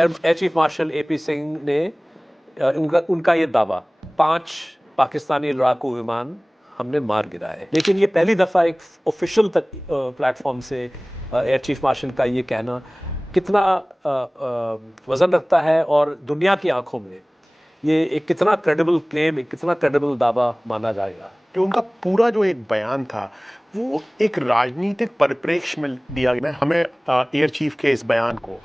Air chief marshal AP Singh ने उनका ये दावा 5 पाकिस्तानी लड़ाकू विमान हमने मार गिराए, लेकिन ये पहली दफ़ा एक ऑफिशियल प्लेटफॉर्म से एयर चीफ मार्शल का ये कहना कितना वज़न रखता है और दुनिया की आंखों में ये एक कितना क्रेडिबल क्लेम, एक कितना क्रेडिबल दावा माना जाएगा। कि उनका पूरा जो एक बयान था वो एक राजनीतिक परिप्रेक्ष्य में दिया गया। हमें एयर चीफ के इस बयान को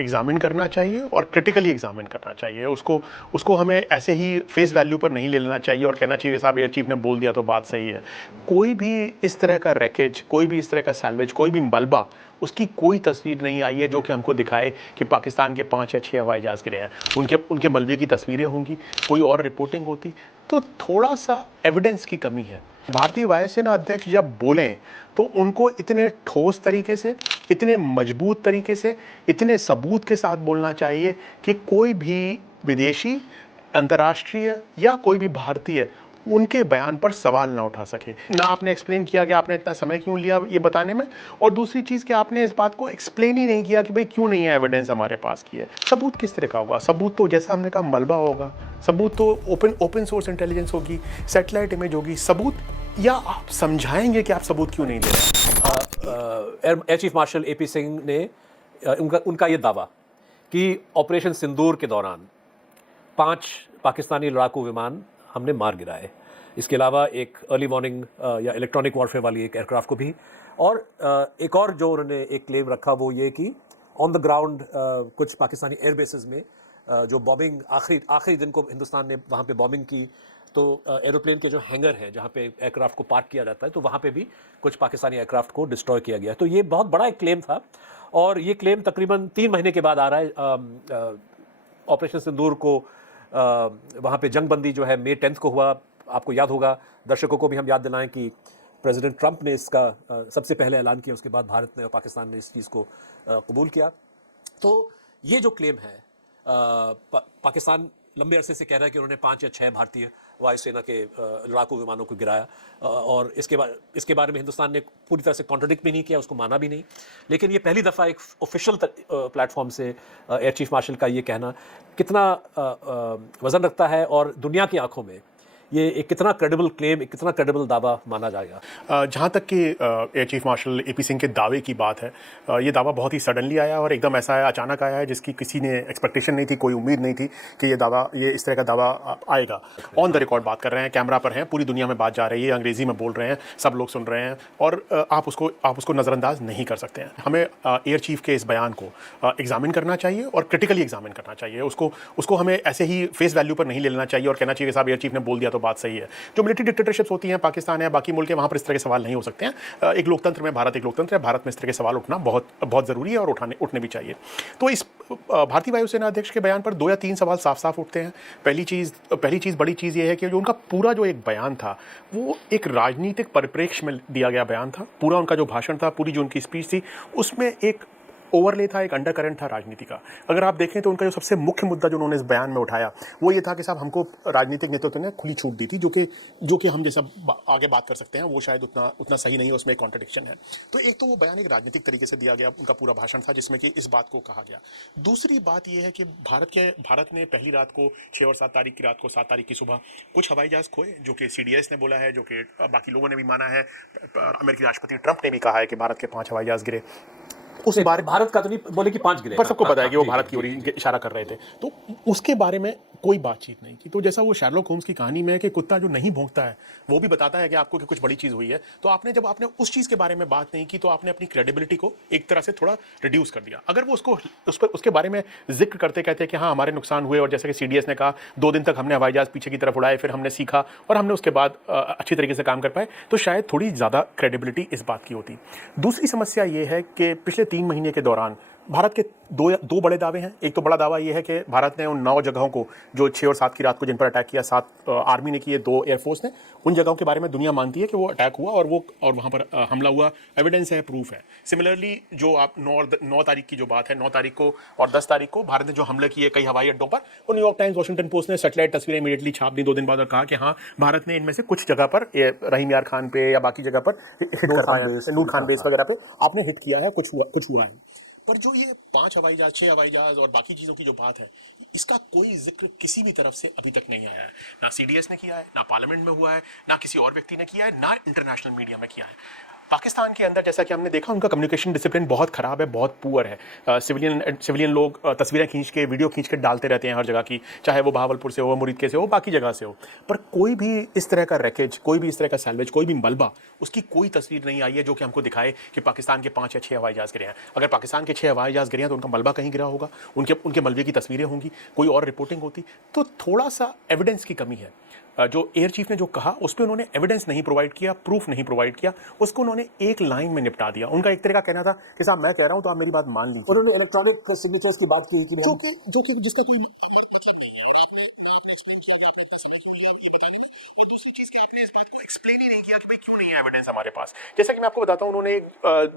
एग्जामिन करना चाहिए और क्रिटिकली एग्जामिन करना चाहिए। उसको हमें ऐसे ही फेस वैल्यू पर नहीं ले लेना चाहिए और कहना चाहिए साहब एयर चीफ ने बोल दिया तो बात सही है। कोई भी इस तरह का रैकेज, कोई भी इस तरह का सैल्वेज, कोई भी मलबा, उसकी कोई तस्वीर नहीं आई है जो कि हमको दिखाए कि पाकिस्तान के 5 या 6 हवाई जहाज़ गिरे हैं। उनके मलबे की तस्वीरें होंगी, कोई और रिपोर्टिंग होती, तो थोड़ा सा एविडेंस की कमी है। भारतीय वायुसेना अध्यक्ष जब बोलें तो उनको इतने ठोस तरीके से, इतने मजबूत तरीके से, इतने सबूत के साथ बोलना चाहिए कि कोई भी विदेशी, अंतर्राष्ट्रीय या कोई भी भारतीय उनके बयान पर सवाल ना उठा सके। ना आपने एक्सप्लेन किया कि आपने इतना समय क्यों लिया ये बताने में, और दूसरी चीज़ कि आपने इस बात को एक्सप्लेन ही नहीं किया कि भाई क्यों नहीं है एविडेंस हमारे पास की है। सबूत किस तरह का होगा? सबूत तो जैसा हमने कहा मलबा होगा, सबूत तो ओपन सोर्स इंटेलिजेंस होगी, सैटेलाइट इमेज होगी। सबूत, या आप समझाएंगे कि आप सबूत क्यों नहीं दे रहे? Air chief marshal AP Singh ने उनका ये दावा कि ऑपरेशन सिंदूर के दौरान 5 पाकिस्तानी लड़ाकू विमान हमने मार गिराए। इसके अलावा एक अर्ली वार्निंग या इलेक्ट्रॉनिक वॉरफेयर वाली एक एयरक्राफ्ट को भी, और एक और जो उन्होंने एक क्लेम रखा वो ये कि ऑन द ग्राउंड कुछ पाकिस्तानी एयर बेसिस में जो बॉम्बिंग आखिरी दिन को हिंदुस्तान ने वहाँ पे बॉम्बिंग की, तो एरोप्लेन के जो हैंगर हैं जहाँ पे एयरक्राफ्ट को पार्क किया जाता है, तो वहाँ पे भी कुछ पाकिस्तानी एयरक्राफ्ट को डिस्ट्रॉय किया गया। तो ये बहुत बड़ा एक क्लेम था, और ये क्लेम तकरीबन 3 महीने के बाद आ रहा है। ऑपरेशन सिंदूर को वहाँ पे जंगबंदी जो है मई 10 को हुआ। आपको याद होगा, दर्शकों को भी हम याद दिलाएं कि प्रेसिडेंट ट्रंप ने इसका सबसे पहले ऐलान किया, उसके बाद भारत ने और पाकिस्तान ने इस चीज़ को कबूल किया। तो ये जो क्लेम है, पाकिस्तान लंबे अरसे से कह रहा है कि उन्होंने 5 या 6 भारतीय वायुसेना के लड़ाकू विमानों को गिराया, और इसके बारे में हिंदुस्तान ने पूरी तरह से कॉन्ट्रडिक्ट भी नहीं किया, उसको माना भी नहीं। लेकिन ये पहली दफ़ा एक ऑफिशियल प्लेटफॉर्म से एयर चीफ मार्शल का ये कहना कितना वज़न रखता है और दुनिया की आंखों में ये एक कितना क्रेडिबल क्लेम, एक कितना क्रेडिबल दावा माना जाएगा। जहाँ तक कि air chief marshal AP Singh के दावे की बात है, ये दावा बहुत ही सडनली आया और एकदम ऐसा है, अचानक आया है, जिसकी किसी ने एक्सपेक्टेशन नहीं थी, कोई उम्मीद नहीं थी कि ये इस तरह का दावा आएगा। ऑन द रिकॉर्ड बात कर रहे हैं, कैमरा पर हैं, पूरी दुनिया में बात जा रही है, अंग्रेज़ी में बोल रहे हैं, सब लोग सुन रहे हैं, और आप उसको नज़रअंदाज नहीं कर सकते हैं। हमें एयर चीफ के इस बयान को एग्जामिन करना चाहिए और क्रिटिकली एग्जामिन करना चाहिए। उसको हमें ऐसे ही फेस वैल्यू पर नहीं ले लेना चाहिए और कहना चाहिए कि साहब एयर चीफ ने बोल दिया तो बात सही है। जो मिलिट्री डिक्टेटरशिप्स होती हैं, पाकिस्तान है, बाकी मुल्क है, वहाँ पर इस तरह के सवाल नहीं हो सकते हैं। एक लोकतंत्र में भारत एक लोकतंत्र है, भारत में इस तरह के सवाल उठना बहुत बहुत ज़रूरी है और उठने भी चाहिए। तो इस भारतीय वायुसेना अध्यक्ष के बयान पर 2 या 3 सवाल साफ साफ उठते हैं। पहली चीज़ बड़ी चीज़ ये है कि जो उनका पूरा जो एक बयान था वो एक राजनीतिक परिप्रेक्ष्य में दिया गया बयान था। पूरा उनका जो भाषण था, पूरी जो उनकी स्पीच थी, उसमें एक ओवरले था, एक अंडरकरेंट था राजनीति का। अगर आप देखें तो उनका जो सबसे मुख्य मुद्दा जो उन्होंने इस बयान में उठाया वो ये था कि साहब हमको राजनीतिक नेतृत्व ने खुली छूट दी थी, जो कि हम जैसा आगे बात कर सकते हैं, वो शायद उतना सही नहीं है, उसमें एक कॉन्ट्रडिक्शन है। तो एक तो वो बयान एक राजनीतिक तरीके से दिया गया, उनका पूरा भाषण था जिसमें कि इस बात को कहा गया। दूसरी बात ये है कि भारत ने पहली रात को 6 और 7 तारीख की रात को, 7 तारीख की सुबह कुछ हवाई जहाज खोए, जो कि CDS ने बोला है, जो कि बाकी लोगों ने भी माना है। अमेरिकी राष्ट्रपति ट्रंप ने भी कहा है कि भारत के 5 हवाई जहाज गिरे। उस बारे भारत का तो नहीं बोले कि 5 गिरे, पर सबको पता है कि वो भारत की ओर इशारा कर रहे थे। तो उसके बारे में कोई बातचीत नहीं की। तो जैसा वो शर्लॉक होम्स की कहानी में है कि कुत्ता जो नहीं भौंकता है वो भी बताता है कि आपको कि कुछ बड़ी चीज़ हुई है। तो जब आपने उस चीज़ के बारे में बात नहीं की तो आपने अपनी क्रेडिबिलिटी को एक तरह से थोड़ा रिड्यूस कर दिया। अगर वो उसके बारे में जिक्र करते कहते कि हाँ हमारे नुकसान हुए, और जैसे कि CDS ने कहा 2 दिन तक हमने हवाई जहाज पीछे की तरफ उड़ाए, फिर हमने सीखा और हमने उसके बाद अच्छी तरीके से काम कर पाए, तो शायद थोड़ी ज़्यादा क्रेडिबिलिटी इस बात की होती। दूसरी समस्या ये है कि पिछले 3 महीने के दौरान भारत के दो बड़े दावे हैं। एक तो बड़ा दावा ये है कि भारत ने उन 9 जगहों को, जो 6 और 7 की रात को जिन पर अटैक किया, 7 आर्मी ने किए, 2 एयरफोर्स ने, उन जगहों के बारे में दुनिया मानती है कि वो अटैक हुआ और वहाँ पर हमला हुआ, एविडेंस है, प्रूफ है। सिमिलरली जो आप 9 तारीख की जो बात है, 9 तारीख को और 10 तारीख को भारत ने जो हमले किए कई हवाई अड्डों पर, वो न्यूयॉर्क टाइम्स, वॉशिंगटन पोस्ट ने सैटेलाइट तस्वीरें इमीडिएटली छाप दी 2 दिन बाद और कहा कि हाँ भारत ने इनमें से कुछ जगह पर, रहीम यार खान पे या बाकी जगह पर हिट कर पाया, नूर खान बेस वगैरह पे आपने हिट किया है, कुछ हुआ है। पर जो ये 5 हवाई जहाज, 6 हवाई जहाज और बाकी चीज़ों की जो बात है, इसका कोई जिक्र किसी भी तरफ से अभी तक नहीं आया है। ना सीडीएस ने किया है, ना पार्लियामेंट में हुआ है, ना किसी और व्यक्ति ने किया है, ना इंटरनेशनल मीडिया में किया है। पाकिस्तान के अंदर जैसा कि हमने देखा, उनका कम्युनिकेशन डिसिप्लिन बहुत खराब है, बहुत पुअर है। सिविलियन लोग तस्वीरें खींच के, वीडियो खींच के डालते रहते हैं हर जगह की, चाहे वो बहावलपुर से हो, मुरीदके से हो, बाकी जगह से हो, पर कोई भी इस तरह का रैकेज, कोई भी इस तरह का सैल्वेज, कोई भी मलबा, उसकी कोई तस्वीर नहीं आई है जो कि हमको दिखाए कि पाकिस्तान के 5 या 6 हवाई जहाज गिरे हैं। अगर पाकिस्तान के 6 हवाई जहाज गिरे हैं तो उनका मलबा कहीं गिरा होगा, उनके मलबे की तस्वीरें होंगी, कोई और रिपोर्टिंग होती। तो थोड़ा सा एविडेंस की कमी है। जो एयर चीफ ने जो कहा उस पर उन्होंने एविडेंस नहीं प्रोवाइड किया, प्रूफ नहीं प्रोवाइड किया, उसको उन्होंने एक लाइन में निपटा दिया। उनका एक तरह का कहना था कि साहब मैं कह रहा हूं तो आप मेरी बात मान लीजिए। उन्होंने इलेक्ट्रॉनिक सिग्नेचर्स की बात की जो कि जिसका कोई एक्सप्लेन ही नहीं किया कि भाई क्यों नहीं है एविडेंस हमारे पास। जैसा कि मैं आपको बताता हूं, उन्होंने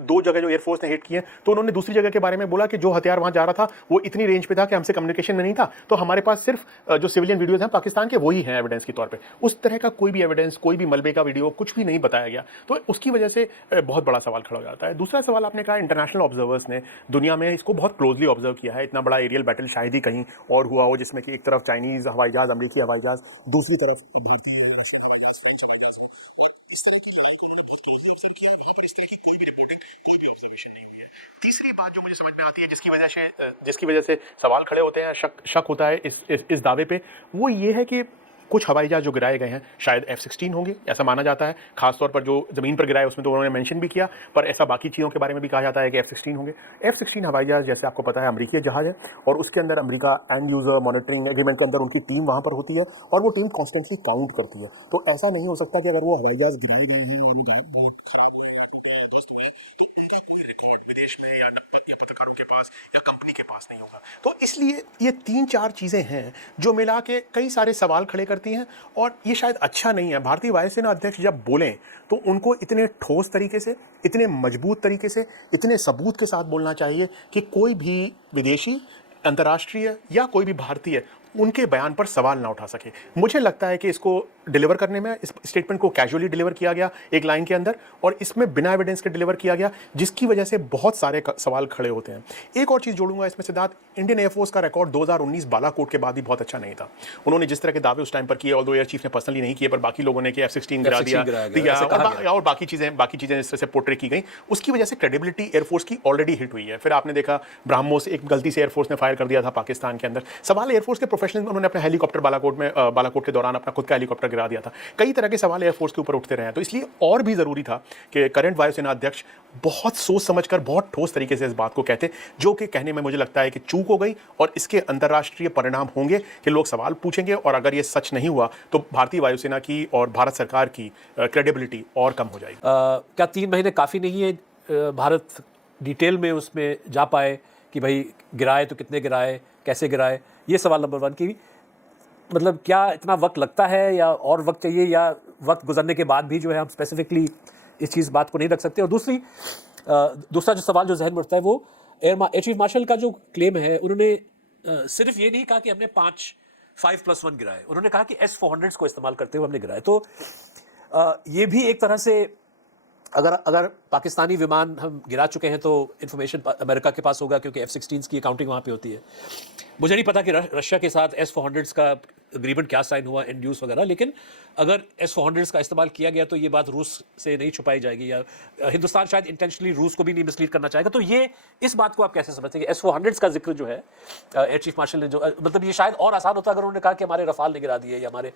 2 जगह जो एयरफोर्स ने हिट किए, तो उन्होंने दूसरी जगह के बारे में बोला कि जो हथियार वहां जा रहा था वो इतनी रेंज पे था कि हमसे कम्युनिकेशन में नहीं था, तो हमारे पास सिर्फ जो सिविलियन वीडियोज हैं पाकिस्तान के वही हैं एविडेंस के तौर पे। उस तरह का कोई भी एविडेंस, कोई भी मलबे का वीडियो, कुछ भी नहीं बताया गया। तो उसकी वजह से बहुत बड़ा सवाल खड़ा हो जाता है। दूसरा सवाल आपने कहा, इंटरनेशनल ऑब्जर्वर्स ने दुनिया में इसको बहुत क्लोजली ऑब्जर्व किया है। इतना बड़ा एरियल बैटल शायद ही कहीं और हुआ हो जिसमें कि एक तरफ चाइनीज हवाई जहाज, अमेरिकी हवाई जहाज, दूसरी तरफ भारतीय। तीसरी बात जो मुझे समझ में आती है, जिसकी वजह से सवाल खड़े होते हैं, शक होता है इस दावे पे, वो ये है कि कुछ हवाई जहाज जो गिराए गए हैं शायद F-16 होंगे, ऐसा माना जाता है। खासतौर पर जो जमीन पर गिराए उसमें तो उन्होंने मेंशन भी किया, पर ऐसा बाकी चीज़ों के बारे में भी कहा जाता है कि F-16 होंगे। F-16 हवाई जहाज, जैसे आपको पता है, अमेरिकी जहाज है और उसके अंदर America and user monitoring agreement के अंदर उनकी टीम वहाँ पर होती है और वो टीम कॉन्स्टेंटली काउंट करती है। तो ऐसा नहीं हो सकता कि अगर वो हवाई जहाज गिराए गए हैं और वो खराब हुआ है, ध्वस्त हुआ, तो उनका कोई रिकॉर्ड विदेश में या पत्रकारों के पास या कंपनी के पास नहीं होगा। तो इसलिए ये 3-4 चीज़ें हैं जो मिला के कई सारे सवाल खड़े करती हैं और ये शायद अच्छा नहीं है। भारतीय वायुसेना अध्यक्ष जब बोलें तो उनको इतने ठोस तरीके से, इतने मजबूत तरीके से, इतने सबूत के साथ बोलना चाहिए कि कोई भी विदेशी, अंतर्राष्ट्रीय या कोई भी भारतीय उनके बयान पर सवाल ना उठा सके। मुझे लगता है कि इसको डिलीवर करने में, इस स्टेटमेंट को कैजुअली डिलीवर किया गया एक लाइन के अंदर और इसमें बिना एविडेंस के डिलीवर किया गया, जिसकी वजह से बहुत सारे सवाल खड़े होते हैं। एक और चीज़ जोड़ूंगा इसमें सिद्धार्थ, इंडियन एयरफोर्स का रिकॉर्ड 2019 बालाकोट के बाद भी बहुत अच्छा नहीं था। उन्होंने जिस तरह के दावे उस टाइम पर किए, ऑल्दो एयर चीफ ने पर्सनली नहीं किए, पर बाकी लोगों ने कि F-16 गिरा दिया और बाकी चीज़ें इस तरह से पोर्ट्रे की गई, उसकी वजह से क्रेडिबिलिटी एयरफोर्स की ऑलरेडी हिट हुई है। फिर आपने देखा ब्रह्मोस एक गलती से एयरफोर्स ने फायर कर दिया था पाकिस्तान के अंदर। सवाल एयरफोर्स के प्रोफेशनल, उन्होंने अपना हेलीकॉप्टर बालाकोट के दौरान अपना खुद का हेलीकॉप्टर गिरा दिया था। कई तरह के सवाल एयरफोर्स के ऊपर उठते रहे हैं। तो इसलिए और भी जरूरी था कि करंट वायुसेना अध्यक्ष बहुत सोच समझकर, बहुत ठोस तरीके से इस बात को कहते, जो कि कहने में मुझे लगता है कि चूक हो गई और इसके अंतर्राष्ट्रीय परिणाम होंगे कि लोग सवाल पूछेंगे और अगर ये सच नहीं हुआ तो भारतीय वायुसेना की और भारत सरकार की क्रेडिबिलिटी और कम हो जाएगी। क्या 3 महीने काफ़ी नहीं है भारत डिटेल में उसमें जा पाए कि भाई गिराए तो कितने गिराए, कैसे गिराए? ये सवाल नंबर 1 की, मतलब क्या इतना वक्त लगता है या और वक्त चाहिए, या वक्त गुजरने के बाद भी जो है हम स्पेसिफिकली इस बात को नहीं रख सकते? और दूसरा जो सवाल जो जहन में उठता है वो एयर चीफ मार्शल का जो क्लेम है, उन्होंने सिर्फ ये नहीं कहा कि हमने 5+1 गिराए, उन्होंने कहा कि S-400 को इस्तेमाल करते हुए हमने गिराए। तो ये भी एक तरह से अगर पाकिस्तानी विमान हम गिरा चुके हैं तो इन्फॉर्मेशन अमेरिका के पास होगा, क्योंकि F-16 की अकाउंटिंग वहाँ पे होती है। मुझे नहीं पता कि रशिया के साथ S-400 का एग्रीमेंट क्या साइन हुआ, इंड्यूस वगैरह, लेकिन अगर S-400 का इस्तेमाल किया गया तो ये बात रूस से नहीं छुपाई जाएगी, या हिंदुस्तान शायद इंटेंशनली रूस को भी नहीं मिसलीड करना चाहेगा। तो ये इस बात को आप कैसे समझते हैं कि S-400 का जिक्र जो है एयर चीफ मार्शल ने, जो मतलब ये शायद और आसान होता अगर उन्होंने कहा कि हमारे रफाल ने गिरा दिए या हमारे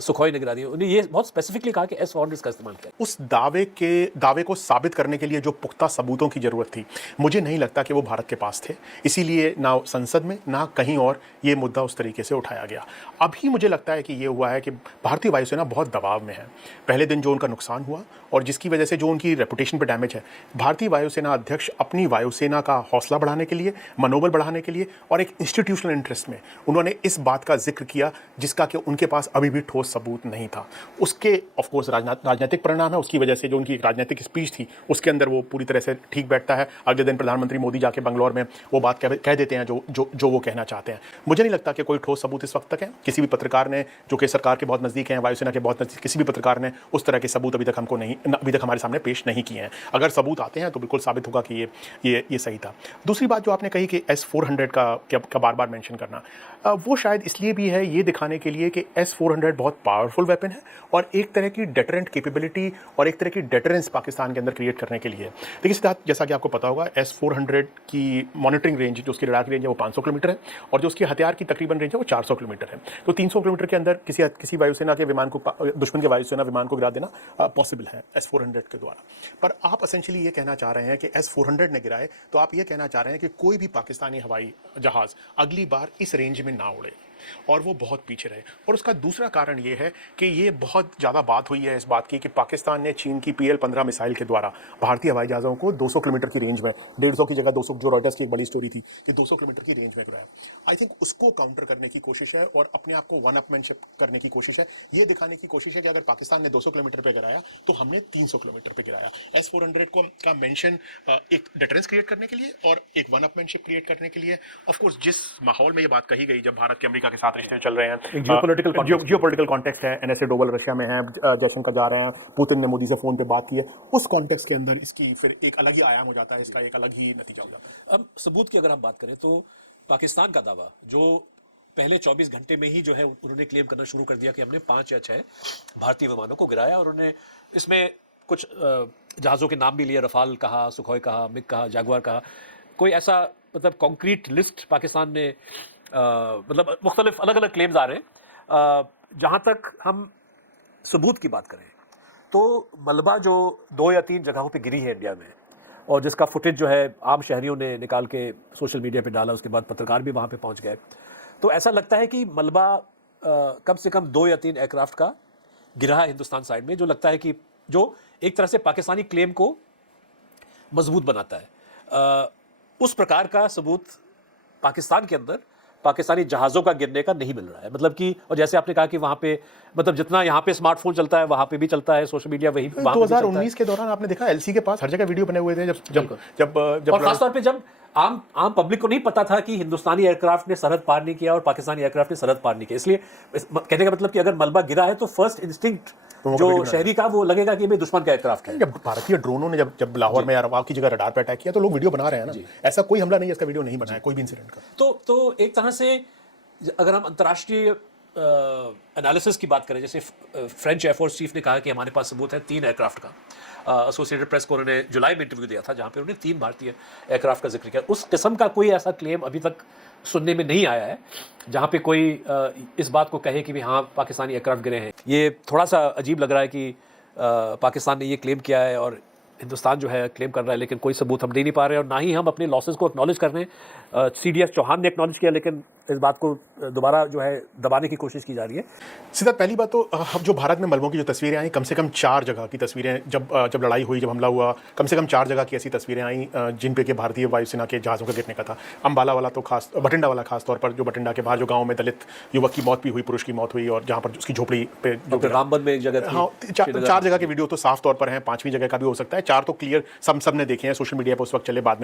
सुखोई ने गिरा दिए। उन्हें ये बहुत स्पेसिफिकली कहा कि S-400 का इस्तेमाल किया। उस दावे को साबित करने के लिए जो पुख्ता सबूतों की जरूरत थी, मुझे नहीं लगता कि वो भारत के पास थे। इसीलिए ना संसद में ना कहीं और ये मुद्दा उस तरीके से उठाया गया। अभी मुझे लगता है कि ये हुआ है कि भारतीय वायुसेना बहुत दबाव में है। पहले दिन जो उनका नुकसान हुआ और जिसकी वजह से जो उनकी रेपुटेशन पे डैमेज है, भारतीय वायुसेना अध्यक्ष अपनी वायुसेना का हौसला बढ़ाने के लिए, मनोबल बढ़ाने के लिए और एक इंस्टीट्यूशनल इंटरेस्ट में उन्होंने इस बात का जिक्र किया जिसका कि उनके पास अभी भी ठोस सबूत नहीं था। उसके ऑफकोर्स राजनीतिक परिणाम है, उसकी वजह से जो उनकी राजनीतिक स्पीच थी उसके अंदर वो पूरी तरह से ठीक बैठता है। अगले दिन प्रधानमंत्री मोदी जाके बंगलौर में वो बात कह देते हैं जो वो कहना चाहते हैं। मुझे नहीं लगता कि कोई ठोस सबूत इस वक्त तक है। किसी भी पत्रकार ने, जो कि सरकार के बहुत नज़दीक हैं, वायुसेना के बहुत नज़दीक, किसी भी पत्रकार ने उस तरह के सबूत अभी तक हमारे सामने पेश नहीं किए हैं। अगर सबूत आते हैं तो बिल्कुल साबित होगा कि ये सही था। दूसरी बात जो आपने कही कि S-400 का बार बार मेंशन करना, वो शायद इसलिए भी है, ये दिखाने के लिए कि S-400 बहुत पावरफुल वेपन है और एक तरह की डेटरेंट कैपेबिलिटी और एक तरह की डेटरेंस पाकिस्तान के अंदर क्रिएट करने के लिए है। देखिए सिद्धार्थ, जैसा कि आपको पता होगा, S-400 की मॉनिटरिंग रेंज, जो उसकी रडार की रेंज है, वो 500 किलोमीटर है और जो उसकी हथियार की तकरीबन रेंज है वो 400 किलोमीटर है। तो 300 किलोमीटर के अंदर किसी वायुसेना के विमान को, दुश्मन के वायुसेना विमान को गिरा देना पॉसिबल है S-400 के द्वारा। पर आप असेंशियली ये कहना चाह रहे हैं कि S-400 ने गिराए, तो आप ये कहना चाह रहे हैं कि कोई भी पाकिस्तानी हवाई जहाज़ अगली बार इस रेंज में ना उड़े और वो बहुत पीछे रहे। और उसका दूसरा कारण ये है कि ये बहुत ज़्यादा बात हुई है इस बात की कि पाकिस्तान ने चीन की PL-15 मिसाइल के द्वारा भारतीय हवाई जहाज़ों को 200 किलोमीटर की रेंज में, 150 की जगह 200, जो रॉयटर्स की एक बड़ी स्टोरी थी कि 200 किलोमीटर की रेंज में गिराया। आई थिंक उसको काउंटर करने की कोशिश है और अपने आप को वन अपमैनशिप करने की कोशिश है। ये दिखाने की कोशिश है कि अगर पाकिस्तान ने 200 किलोमीटर पर गिराया तो हमने 300 किलोमीटर पर गिराया। S-400 का मेंशन एक डिटरेंस क्रिएट करने के लिए और एक वन अपमैनशिप क्रिएट करने के लिए। ऑफ कोर्स जिस माहौल में ये बात कही गई, जब भारत के अमेरिका के साथ रिश्ते चल रहे हैं, जियोपॉलिटिकल कॉन्टेक्स्ट है, NSA डोवल रशिया में है, जयशंकर जा रहे हैं, पुतिन ने मोदी से फोन पे बात की है, उस कॉन्टेक्स्ट के अंदर इसकी फिर एक अलग ही आयाम हो जाता है, इसका एक अलग ही नतीजा हो जाता है। अब सबूत की अगर हम बात करें तो पाकिस्तान का दावा, जो पहले 24 घंटे में ही जो है उन्होंने क्लेम करना शुरू कर दिया कि हमने 5 या 6 भारतीय विमानों को गिराया, और उन्होंने इसमें कुछ जहाज़ों के नाम भी लिए, रफाल कहा, सुखोई कहा, मिग कहा, जागुआर कहा। कोई ऐसा मतलब कॉन्क्रीट लिस्ट पाकिस्तान ने मतलब मुख्तलिफ अलग अलग क्लेम्स आ रहे हैं। जहाँ तक हम सबूत की बात करें तो मलबा जो 2 या 3 जगहों पे गिरी है इंडिया में, और जिसका फुटेज जो है आम शहरियों ने निकाल के सोशल मीडिया पे डाला, उसके बाद पत्रकार भी वहाँ पे पहुँच गए, तो ऐसा लगता है कि मलबा कम से कम 2 या 3 एयरक्राफ्ट का गिरा है हिंदुस्तान साइड में, जो लगता है कि जो एक तरह से पाकिस्तानी क्लेम को मजबूत बनाता है। उस प्रकार का सबूत पाकिस्तान के अंदर पाकिस्तानी जहाज़ों का गिरने का नहीं मिल रहा है। मतलब कि, और जैसे आपने कहा कि वहाँ पे मतलब जितना यहाँ पे स्मार्टफोन चलता है वहाँ पे भी चलता है, सोशल मीडिया वही 2019 के दौरान आपने देखा LC के पास हर जगह वीडियो बने हुए थे, जब और खासतौर पे जब आम पब्लिक को नहीं पता था कि हिंदुस्तानी एयरक्राफ्ट ने सरहद पार नहीं किया और पाकिस्तानी एयरक्राफ्ट ने सरहद पार नहीं किया। इसलिए कहने का मतलब कि अगर मलबा गिरा है तो फर्स्ट इंस्टिंक्ट जो शहरी का वो लगेगा कि भाई दुश्मन का एयरक्राफ्ट है। जब भारतीय ड्रोनों ने जब लाहौर में या रवाब की जगह रडार पे अटैक किया तो लोग वीडियो बना रहे हैं ना, ऐसा कोई हमला नहीं है इसका वीडियो नहीं बनाया कोई भी इंसिडेंट का। तो एक तरह से अगर हम अंतर्राष्ट्रीय एनालिसिस की बात करें, जैसे फ्रेंच एयरफोर्स चीफ ने कहा कि हमारे पास सबूत है 3 एयरक्राफ्ट का। एसोसिएटेड प्रेस को उन्होंने जुलाई में इंटरव्यू दिया था जहां पे उन्होंने 3 भारतीय एयरक्राफ्ट का जिक्र किया। उस किस्म का कोई ऐसा क्लेम अभी तक सुनने में नहीं आया है जहां पे कोई इस बात को कहे कि भी हाँ पाकिस्तानी एयरक्राफ्ट गिरे हैं। ये थोड़ा सा अजीब लग रहा है कि पाकिस्तान ने ये क्लेम किया है और हिंदुस्तान जो है क्लेम कर रहा है, लेकिन कोई सबूत हम दे नहीं पा रहे और ना ही हम अपने लॉसेस को एक्नॉलेज कर रहे हैं। CDS चौहान ने एक्नॉलेज किया, लेकिन इस बात को दोबारा जो है दबाने की कोशिश की जा रही है। सीधा पहली बात तो जो भारत में मलबों की जो तस्वीरें आई, कम से कम 4 जगह की तस्वीरें, जब लड़ाई हुई, जब हमला हुआ, कम से कम 4 जगह की ऐसी तस्वीरें आई जिन पे कि भारतीय वायुसेना के जहाज़ों का गिरने का था। अम्बाला वाला तो खास, बठिंडा वाला खास तौर पर, जो बठिंडा के बाहर जो गाँव में दलित युवक की मौत भी हुई, पुरुष की मौत हुई, और जहाँ पर उसकी झोपड़ी पे रामबन में एक जगह थी। हाँ, 4 जगह के वीडियो तो साफ तौर पर हैं, 5वीं जगह का भी हो सकता है। 4 तो क्लियर सब ने देखे हैं, सोशल मीडिया पर उस वक्त चले, बाद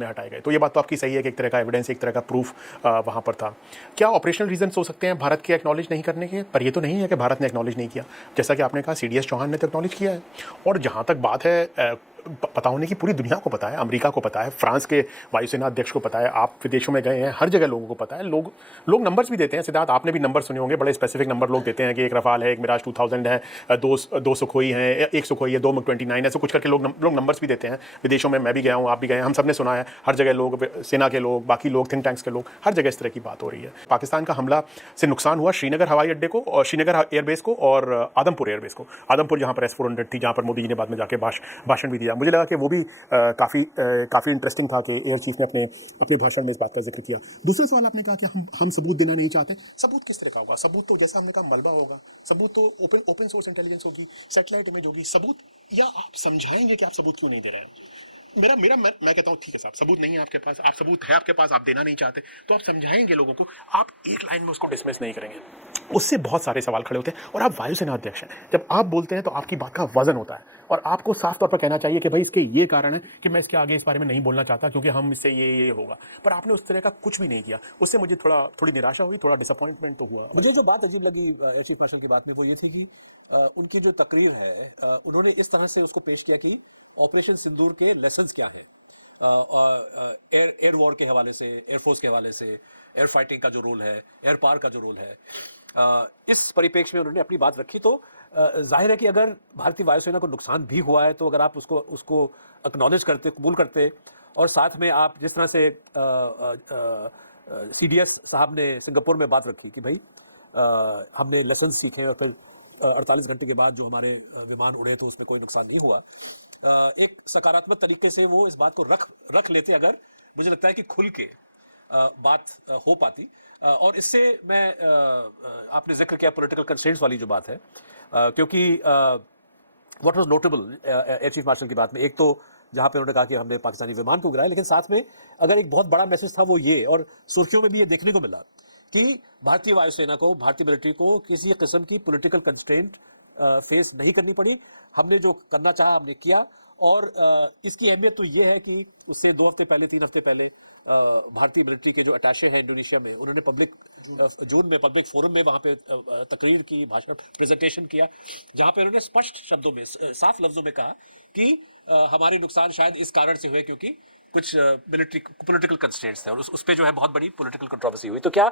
में हटाए गए। तो ये बात तो आपकी सही है कि एक तरह का एविडेंस, एक तरह का प्रूफ वहाँ पर था। क्या ऑपरेशनल रीजन हो सकते हैं भारत के एक्नॉलेज नहीं करने के? पर ये तो नहीं है कि भारत ने एक्नॉलेज नहीं किया। जैसा कि आपने कहा, CDS चौहान ने तो एक्नॉलेज किया है, और जहाँ तक बात है पता होने की, पूरी दुनिया को पता है, अमेरिका को पता है, फ्रांस के वायुसेना अध्यक्ष को पता है, आप विदेशों में गए हैं, हर जगह लोगों को पता है। लोग नंबर्स भी देते हैं। सिद्धार्थ, आपने भी नंबर सुने होंगे, बड़े स्पेसिफिक नंबर लोग देते हैं कि एक रफाल है, एक मिराज 2000 है, 2 सुखोई हैं, 1 सुखोई है, 2 MiG-29, ऐसे कुछ करके लोग नंबर्स भी देते हैं। विदेशों में मैं भी गया हूँ, आप भी गए हैं, हम सब ने सुना है। हर जगह लोग, सेना के लोग, बाकी लोग, थिंक टैंक्स के लोग, हर जगह इस तरह की बात हो रही है। पाकिस्तान का हमला से नुकसान हुआ श्रीनगर हवाई अड्डे को, और श्रीनगर एयरबेस को, और आदमपुर एयरबेस को। आदमपुर जहाँ पर S-400 थी, जहाँ पर मोदी जी ने बाद में जाके भाषण भी दिया। मुझे लगा कि वो भी काफ़ी इंटरेस्टिंग था कि एयर चीफ ने अपने भाषण में इस बात का जिक्र किया। दूसरा सवाल आपने कहा कि हम सबूत देना नहीं चाहते। सबूत किस तरह का होगा? सबूत तो जैसा हमने कहा मलबा होगा, सबूत तो ओपन सोर्स इंटेलिजेंस होगी, सैटेलाइट इमेज होगी। सबूत, या आप समझाएंगे कि आप सबूत क्यों नहीं दे रहे हैं? मेरा मेरा मैं कहता हूँ ठीक है साहब, सबूत नहीं है आपके पास, आप सबूत है आपके पास, आप देना नहीं चाहते, तो आप समझाएंगे लोगों को, आप एक लाइन में उसको डिसमिस नहीं करेंगे। उससे बहुत सारे सवाल खड़े होते हैं। और आप वायुसेना अध्यक्ष हैं, जब आप बोलते हैं तो आपकी बात का वजन होता है और आपको साफ तौर पर कहना चाहिए कि भाई इसके ये कारण है कि मैं इसके आगे इस बारे में नहीं बोलना चाहता क्योंकि हम इससे ये होगा। पर आपने उस तरह का कुछ भी नहीं किया। उससे मुझे थोड़ी निराशा हुई, थोड़ा डिसअपॉइंटमेंट तो हुआ। मुझे जो बात अजीब लगी एयर चीफ मार्शल की बात में वो ये थी कि उनकी जो तकरीर है उन्होंने इस तरह से उसको पेश किया कि ऑपरेशन सिंदूर के लेसन्स क्या हैं, एयर वॉर के हवाले से, एयरफोर्स के हवाले से, एयर फाइटिंग का जो रोल है, एयर पावर का जो रोल है, इस परिप्रेक्ष्य में उन्होंने अपनी बात रखी। तो जाहिर है कि अगर भारतीय वायुसेना को नुकसान भी हुआ है तो अगर आप उसको एक्नॉलेज करते, कबूल करते, और साथ में आप जिस तरह से CDS साहब ने सिंगापुर में बात रखी कि भाई हमने लेसन सीखे और फिर 48 घंटे के बाद जो हमारे विमान उड़े तो उसमें कोई नुकसान नहीं हुआ, एक सकारात्मक तरीके से वो इस बात को रख लेते, अगर मुझे लगता है कि खुल के बात हो पाती। और इससे मैं आपने जिक्र किया पॉलिटिकल कंस्ट्रेंट्स वाली जो बात है, क्योंकि what was notable air chief marshal की बात में, एक तो जहां पे उन्होंने कहा कि हमने पाकिस्तानी विमान को गिराया, लेकिन साथ में अगर एक बहुत बड़ा मैसेज था वो ये, और सुर्खियों में भी ये देखने को मिला कि भारतीय वायुसेना को, भारतीय मिलिट्री को किसी किस्म की पॉलिटिकल कंस्ट्रेंट फेस नहीं करनी पड़ी। हमने जो करना चाहा हमने किया। और इसकी अहमियत तो ये है कि उससे 2 हफ्ते पहले, 3 हफ्ते पहले भारतीय मिलिट्री के जो अटैचे हैं इंडोनेशिया में, उन्होंने जून में पब्लिक फोरम में वहाँ पे तकरीर की, भाषण, प्रेजेंटेशन किया, जहाँ पे उन्होंने स्पष्ट शब्दों में, साफ लफ्जों में कहा कि हमारे नुकसान शायद इस कारण से हुए क्योंकि कुछ मिलिट्री पॉलिटिकल कंस्ट्रेंट्स थे, और उस पे जो है बहुत बड़ी पॉलिटिकल कंट्रोवर्सी हुई। तो क्या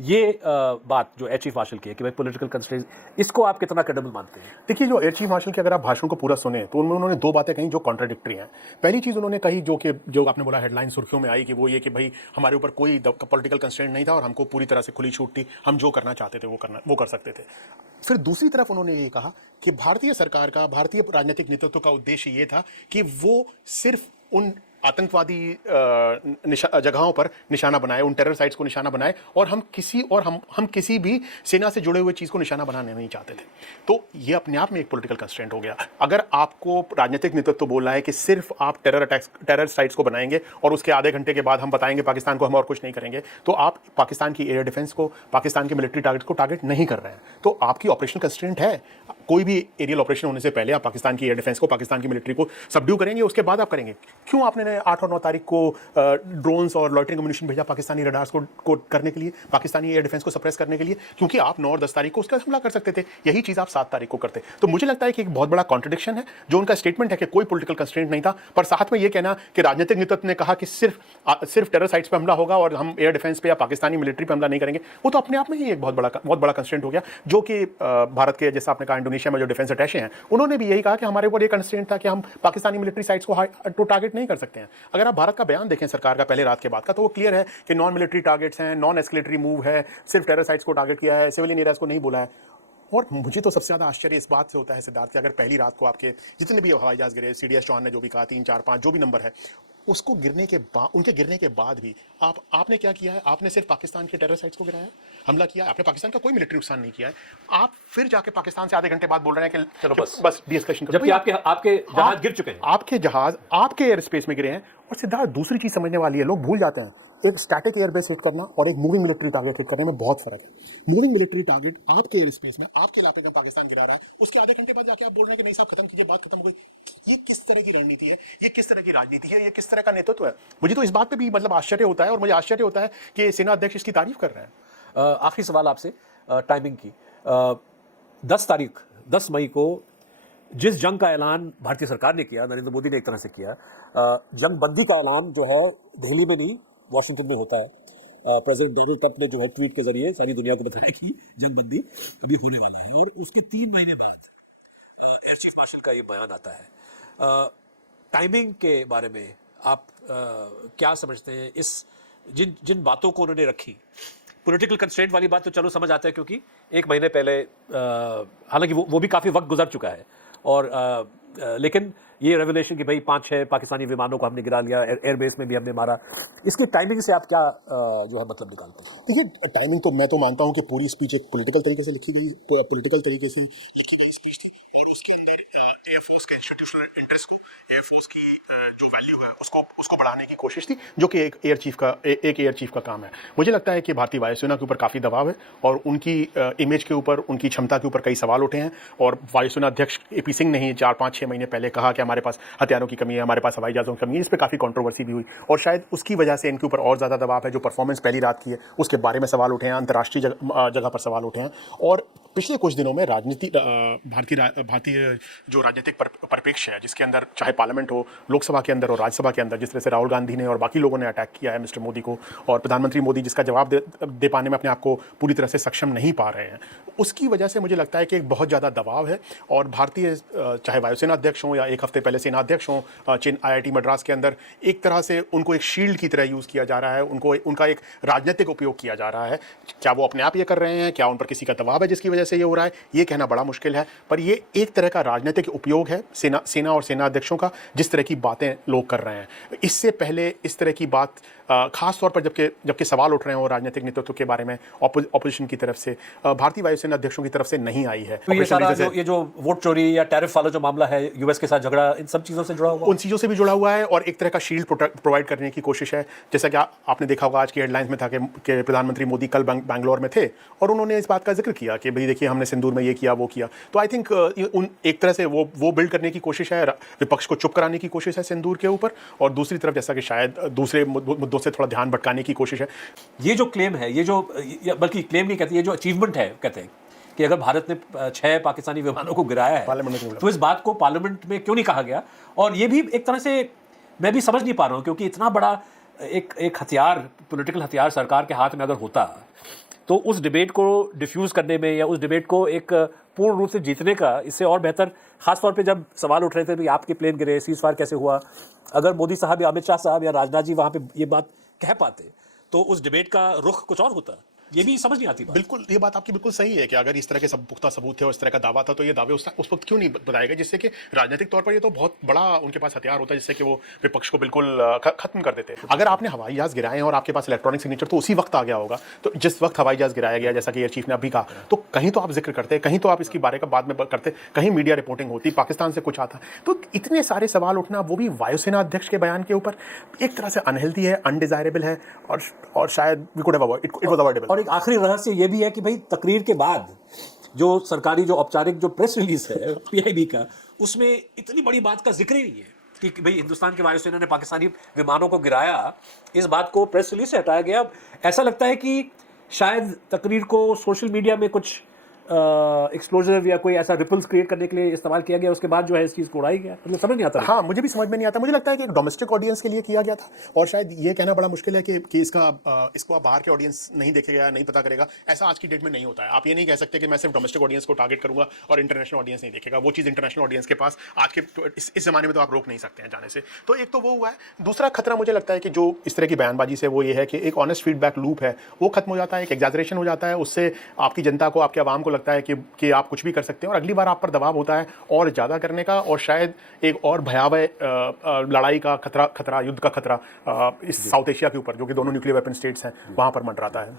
ये बात जो एयर चीफ मार्शल की है कि भाई पॉलिटिकल कंस्ट्रेंट्स, इसको आप कितना क्रेडिबल मानते हैं? देखिए, जो एयर चीफ मार्शल के अगर आप भाषण को पूरा सुने तो उनमें उन्होंने 2 बातें कही जो कॉन्ट्राडिक्टरी हैं। पहली चीज़ उन्होंने कही जो आपने बोला हेडलाइन सुर्खियों में आई, कि वो ये कि भाई हमारे ऊपर कोई पॉलिटिकल कंस्ट्रेंट नहीं था और हमको पूरी तरह से खुली छूट थी, हम जो करना चाहते थे वो कर सकते थे। फिर दूसरी तरफ उन्होंने ये कहा कि भारतीय सरकार का, भारतीय राजनीतिक नेतृत्व का उद्देश्य ये था कि वो सिर्फ उन आतंकवादी जगहों पर निशाना बनाए, उन टेरर साइट्स को निशाना बनाए, और हम किसी भी सेना से जुड़े हुए चीज़ को निशाना बनाने नहीं चाहते थे। तो ये अपने आप में एक पॉलिटिकल कंस्ट्रेंट हो गया। अगर आपको राजनीतिक नेतृत्व बोल रहा है कि सिर्फ आप टेरर साइट्स को बनाएंगे और उसके आधे घंटे के बाद हम बताएंगे पाकिस्तान को हम और कुछ नहीं करेंगे, तो आप पाकिस्तान की एयर डिफेंस को, पाकिस्तान के मिलिट्री टारगेट को टारगेट नहीं कर रहे हैं। तो आपकी ऑपरेशन कंस्ट्रेंट है। कोई भी एरियल ऑपरेशन होने से पहले आप पाकिस्तान की एयर डिफेंस को, पाकिस्तान की मिलिट्री को सबड्यू करेंगे, उसके बाद आप करेंगे। क्यों आपने 8 और 9 तारीख को ड्रोन्स और लॉइटरिंग अम्यूनिशन भेजा पाकिस्तानी रडार्स को करने के लिए, पाकिस्तानी एयर डिफेंस को सप्रेस करने के लिए? क्योंकि आप 9 और 10 तारीख को उसका हमला कर सकते थे। यही चीज़ आप 7 तारीख को करते। तो मुझे लगता है कि एक बहुत बड़ा कॉन्ट्रडिक्शन है जो उनका स्टेटमेंट है कि कोई पॉलिटिकल कंस्ट्रेंट नहीं था, पर साथ में ये कहना कि राजनीतिक नेतृत्व ने कहा कि सिर्फ टेरर साइट्स पर हमला होगा और हम एयर डिफेंस पे या पाकिस्तानी मिलिट्री पे हमला नहीं करेंगे। वो तो अपने आप में ही एक बहुत बड़ा कंस्ट्रेंट हो गया, जो कि भारत के, जैसा आपने कहा, इंडोनेशिया में जो डिफेंस अटैचे हैं, उन्होंने भी यही कहा कि हमारे ऊपर ये कंस्ट्रेंट था कि हम पाकिस्तानी मिलिट्री साइट्स को टारगेट नहीं कर सकते हैं। अगर आप भारत का बयान देखें सरकार का पहले रात के बाद का, तो वो क्लियर है कि नॉन मिलिट्री टारगेट्स हैं, नॉन एस्केलेटरी मूव है, सिर्फ टेरर साइट्स को टारगेट किया है, सिविलियन एरियाज को नहीं बोला है। और मुझे तो सबसे ज़्यादा आश्चर्य इस बात से होता है सिद्धार्थ, कि अगर पहली रात को आपके जितने भी हवाई जहाज गिरे, CDS चौहान ने जो भी कहा, 3, 4, 5 जो भी नंबर है, उसको उनके गिरने के बाद भी आपने क्या किया है? आपने सिर्फ पाकिस्तान के टेरर साइट्स को गिराया, हमला किया। आपने पाकिस्तान का कोई मिलिट्री नुकसान नहीं किया है। आप फिर जाके पाकिस्तान से आधे घंटे बाद बोल रहे हैं कि चलो बस डिस्कशन करो, जबकि आपके जहाज गिर चुके हैं। आपके जहाज आपके एयर स्पेस में गिरे हैं। और सिद्धार्थ, दूसरी चीज समझने वाली है, लोग भूल जाते हैं, एक स्टैटिक एयरबेस हिट करना और एक मूविंग मिलिट्री टारगेट हिट करने में बहुत फर्क है। मूविंग मिलिट्री टारगेट आपके एयर स्पेस में, आपके इलाके में पाकिस्तान गिरा रहा है, उसके आधे घंटे बाद जाके आप बोल रहे हैं कि नहीं साहब खत्म कीजिए, बात खत्म हो गई। ये किस तरह की रणनीति है? ये किस तरह की राजनीति है? ये किस तरह का नेतृत्व है? मुझे तो इस बात पे भी मतलब आश्चर्य होता है, और मुझे आश्चर्य होता है कि सेना अध्यक्ष इसकी तारीफ कर रहे हैं। आखिरी सवाल आपसे, टाइमिंग की। 10 मई को जिस जंग का ऐलान भारतीय सरकार ने किया, नरेंद्र मोदी ने एक तरह से किया, जंग बंदी का ऐलान जो है दिल्ली में नहीं वॉशिंगटन में होता है। प्रेसिडेंट डोनाल्ड ट्रंप ने जो है ट्वीट के जरिए सारी दुनिया को बताया कि जंग बंदी अभी होने वाला है, और उसके 3 महीने बाद एयर चीफ मार्शल का ये बयान आता है। टाइमिंग के बारे में आप क्या समझते हैं? जिन बातों को उन्होंने रखी, पॉलिटिकल कंस्ट्रेंट वाली बात तो चलो समझ आता है, क्योंकि 1 महीने पहले, हालांकि वो भी काफ़ी वक्त गुजर चुका है, और लेकिन ये रेवलेशन कि भाई 5-6 पाकिस्तानी विमानों को हमने गिरा लिया, एयरबेस में भी हमने मारा, इसकी टाइमिंग से आप क्या जो है मतलब निकालते हैं? देखिए, टाइमिंग तो मैं तो मानता हूँ कि पूरी स्पीच एक पॉलिटिकल तरीके से लिखी गई स्पीच थी, और उसके अंदर एयरफोर्स के इंस्टीट्यूशनल इंटरेस्ट को एयरफोर्स की जो वैल्यू है उसको बढ़ाने की कोशिश थी, जो कि एक एयर चीफ का काम है। मुझे लगता है कि भारतीय वायुसेना के ऊपर काफ़ी दबाव है और उनकी इमेज के ऊपर, उनकी क्षमता के ऊपर कई सवाल उठे हैं। और वायुसेना अध्यक्ष एपी सिंह ने ही 4-5-6 महीने पहले कहा कि हमारे पास हथियारों की कमी है, हमारे पास हवाई जहाज़ों की कमी है। इस पर काफ़ी कंट्रोवर्सी भी हुई और शायद उसकी वजह से इनके ऊपर और ज़्यादा दबाव है। जो परफॉर्मेंस पहली रात की है उसके बारे में सवाल उठे हैं, अंतर्राष्ट्रीय जगह पर सवाल उठे हैं। और पिछले कुछ दिनों में भारतीय जो राजनीतिक परिप्रेक्ष्य है, जिसके अंदर चाहे पार्लियामेंट हो, लोकसभा के अंदर और राज्यसभा के अंदर, जिस तरह से राहुल गांधी ने और बाकी लोगों ने अटैक किया है मिस्टर मोदी को, और प्रधानमंत्री मोदी जिसका जवाब दे पाने में अपने आप को पूरी तरह से सक्षम नहीं पा रहे हैं, उसकी वजह से मुझे लगता है कि एक बहुत ज़्यादा दबाव है। और भारतीय चाहे वायुसेना अध्यक्ष हों या एक हफ्ते पहले सेना अध्यक्ष हों, IIT मद्रास के अंदर एक तरह से उनको एक शील्ड की तरह यूज़ किया जा रहा है, उनका एक राजनीतिक उपयोग किया जा रहा है। क्या वो अपने आप ये कर रहे हैं, क्या उन पर किसी का दबाव है जिसकी वजह से ये हो रहा है, ये कहना बड़ा मुश्किल है। पर ये एक तरह का राजनीतिक उपयोग है सेना और सेना अध्यक्षों का, जिस तरह की बातें लोग कर रहे हैं। इससे पहले इस तरह की बात खास तौर पर जबकि सवाल उठ रहे हैं और राजनीतिक नेतृत्व के बारे में ऑपोजिशन की तरफ से, भारतीय वायुसेना अध्यक्षों की तरफ से नहीं आई है। तो ये सारा ये जो वोट चोरी या टैरिफ वाला जो मामला है, यूएस के साथ झगड़ा, इन सब चीज़ों से जुड़ा हुआ, उन चीज़ों से भी जुड़ा हुआ है और एक तरह का शील्ड प्रोवाइड करने की कोशिश है। जैसा कि आपने देखा होगा आज की हेडलाइंस में था कि प्रधानमंत्री मोदी कल बैंगलोर में थे और उन्होंने इस बात का जिक्र किया कि भाई देखिए हमने सिंदूर में ये किया वो किया। तो आई थिंक एक तरह से वो बिल्ड करने की कोशिश है, विपक्ष को चुप कराने की कोशिश है सिंदूर के ऊपर, और दूसरी तरफ जैसा कि शायद दूसरे मुद्दों से थोड़ा ध्यान भटकाने की कोशिश है। ये जो क्लेम है, ये जो बल्कि क्लेम नहीं कहते, ये जो अचीवमेंट है, कहते हैं कि अगर भारत ने 6 पाकिस्तानी विमानों को गिराया है तो इस बात को पार्लियामेंट में क्यों नहीं कहा गया। और ये भी एक तरह से मैं भी समझ नहीं पा रहा हूँ, क्योंकि इतना बड़ा एक हथियार, पॉलिटिकल हथियार सरकार के हाथ में अगर होता तो उस डिबेट को डिफ्यूज़ करने में या उस डिबेट को एक पूर्ण रूप से जीतने का इससे और बेहतर, खासतौर पे जब सवाल उठ रहे थे कि आपके प्लेन गिरे, सीज़फायर कैसे हुआ, अगर मोदी साहब या अमित शाह साहब या राजनाथ जी वहाँ पे ये बात कह पाते तो उस डिबेट का रुख कुछ और होता। ये भी समझ नहीं आती बात। बिल्कुल, ये बात आपकी बिल्कुल सही है कि अगर इस तरह के सब पुख्ता सबूत थे और इस तरह का दावा था तो ये दावे उस वक्त क्यों नहीं बताए गए, जिससे कि राजनीतिक तौर पर ये तो बहुत बड़ा उनके पास हथियार होता है जिससे कि वो विपक्ष को बिल्कुल खत्म कर देते। अगर आपने हवाई जहाज गिराए हैं और आपके पास इलेक्ट्रॉनिक सिग्नेचर तो उसी वक्त आ गया होगा, तो जिस वक्त हवाई जहाज गिराया गया, जैसा कि एयर चीफ ने अभी कहा, तो कहीं तो आप जिक्र करते, कहीं तो आप इसकी बारे का बाद में करते, कहीं मीडिया रिपोर्टिंग होती, पाकिस्तान से कुछ आता। तो इतने सारे सवाल उठना, वो भी वायुसेना अध्यक्ष के बयान के ऊपर, एक तरह से अनहेल्दी है, अनडिजायरेबल है और शायद we could have avoid it was avoidable. और एक आखिरी रहस्य ये भी है कि भाई तकरीर के बाद जो सरकारी जो औपचारिक जो प्रेस रिलीज है पीआईबी का, उसमें इतनी बड़ी बात का जिक्र ही नहीं है कि भाई हिंदुस्तान की वायुसेना ने पाकिस्तानी विमानों को गिराया। इस बात को प्रेस रिलीज से हटाया गया। ऐसा लगता है कि शायद तकरीर को सोशल मीडिया में कुछ एक्सप्लोजिव या कोई ऐसा रिपल्स क्रिएट करने के लिए इस्तेमाल किया गया, उसके बाद जो है इस चीज़ को उड़ाई गया। मतलब समझ नहीं आता। हाँ, मुझे भी समझ में नहीं आता। मुझे लगता है कि एक डोमेस्टिक ऑडियंस के लिए किया गया था और शायद ये कहना बड़ा मुश्किल है कि इसको आप बाहर के ऑडियंस नहीं देखेगा, नहीं पता करेगा। ऐसा आज की डेट में नहीं होता है। आप ये नहीं कह सकते कि मैं सिर्फ डोमेस्टिक ऑडियंस को टारगेट करूंगा और इंटरनेशनल ऑडियंस नहीं देखेगा। वो चीज़ इंटरनेशनल ऑडियंस के पास आज के इस जमाने में तो आप रोक नहीं सकते हैं जाने से। तो एक तो वो हुआ है। दूसरा खतरा मुझे लगता है कि जो इस तरह की बयानबाजी से वो ये है कि एक ऑनेस्ट फीडबैक लूप है वो खत्म हो जाता है, एक एग्जैजरेशन हो जाता है। उससे आपकी जनता को, आपके आवाम को लगता है कि आप कुछ भी कर सकते हैं और अगली बार आप पर दबाव होता है और ज़्यादा करने का, और शायद एक और भयावह लड़ाई का खतरा, युद्ध का खतरा इस साउथ एशिया के ऊपर, जो कि दोनों न्यूक्लियर वेपन स्टेट्स हैं, वहाँ पर मंडराता है।